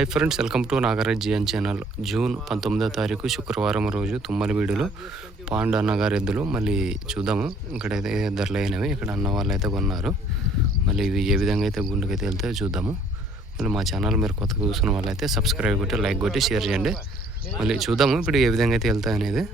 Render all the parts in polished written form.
Hi friends, welcome to Nagaraj GN channel. June 19వ తారీఖు శుక్రవారం రోజు తుమ్మలవీడులో పాండు అన్నగారి ఎద్దులు మళ్ళీ చూద్దాము. ఇక్కడైతే ధరలు అయినవి, ఇక్కడ అన్న వాళ్ళు అయితే కొన్నారు. మళ్ళీ ఇవి ఏ విధంగా అయితే గుండెకైతే వెళ్తే చూద్దాము. మళ్ళీ మా ఛానల్ మీరు కొత్తగా చూసిన వాళ్ళైతే సబ్స్క్రైబ్ కొట్టి, లైక్ కొట్టి, షేర్ చేయండి. మళ్ళీ చూద్దాము ఇప్పుడు ఏ విధంగా అయితే వెళ్తాయి అనేది.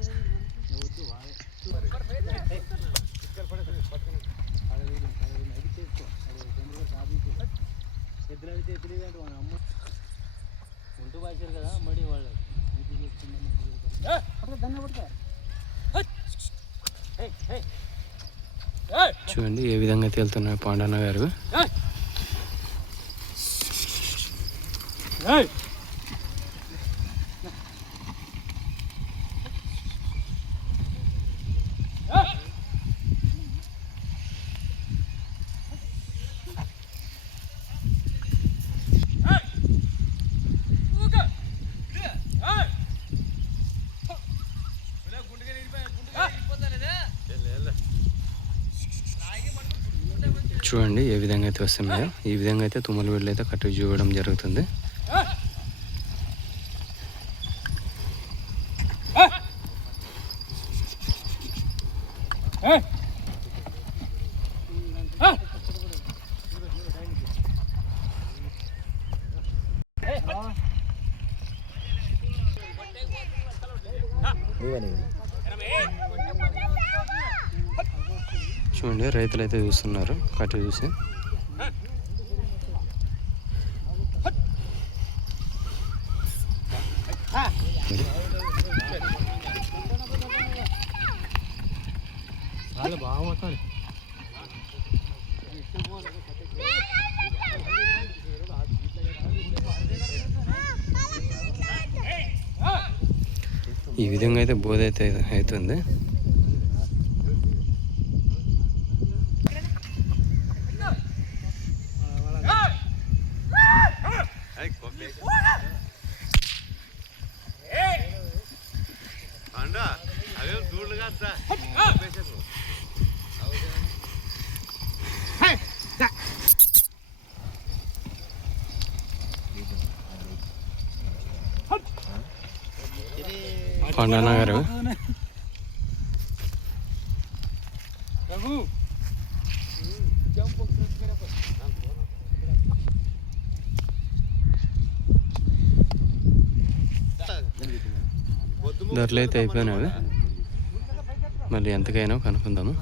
చూడండి ఏ విధంగా అయితే వెళ్తున్నాయి పాండన్న గారు. చూడండి ఏ విధంగా అయితే వస్తున్నాయో, ఈ విధంగా అయితే తుమ్మలవీడులో అయితే కట్టు చూడడం జరుగుతుంది. చూడండి రైతులు అయితే చూస్తున్నారు కట్టు చూసి. ఈ విధంగా అయితే బోధ అయితే అవుతుంది. పాండన్న గారు ధరలు అయితే అయిపోయినాయి. మళ్ళీ ఎంతకైనా కనుక్కుందాము.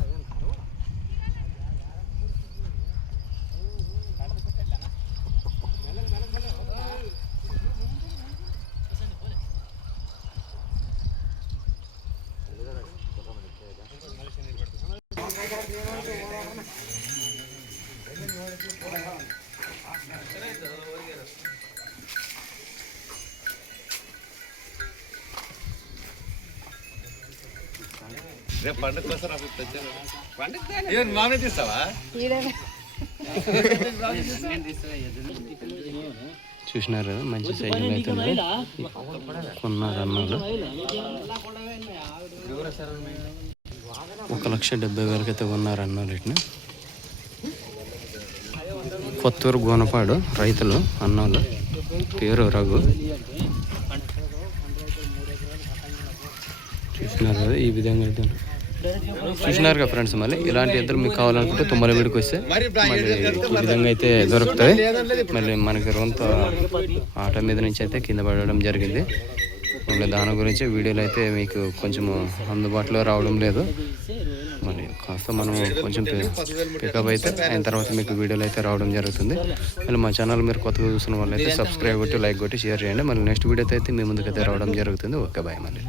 చూసినారు కదా మంచి సైజులు అయితే కొన్నారు అన్నారు. 1,70,000 అయితే కొన్నారు అన్నారు. వీటిని కొత్తూరు గోనపాడు రైతులు అన్నోళ్ళు, పేరు రఘు. చూసినారు కదా ఈ విధంగా అయితే చూసినారు కదా ఫ్రెండ్స్. మళ్ళీ ఇలాంటి ఎద్దులు మీకు కావాలనుకుంటే తుమ్మలవీడుకి వస్తే మళ్ళీ ఈ విధంగా అయితే దొరుకుతాయి. మళ్ళీ మనకి రొంత ఆట మీద నుంచి అయితే కింద పడడం జరిగింది. మళ్ళీ దాని గురించి వీడియోలు అయితే మీకు కొంచెం అందుబాటులో రావడం లేదు. మళ్ళీ కాస్త మనం కొంచెం పికప్ అయితే అయిన తర్వాత మీకు వీడియోలు అయితే రావడం జరుగుతుంది. మళ్ళీ మా ఛానల్ మీరు కొత్తగా చూసిన వాళ్ళు అయితే సబ్స్క్రైబ్ కొట్టి, లైక్ కొట్టి, షేర్ చేయండి. మళ్ళీ నెక్స్ట్ వీడియోతో అయితే మీ ముందుకైతే రావడం జరుగుతుంది. Okay bye. మళ్ళీ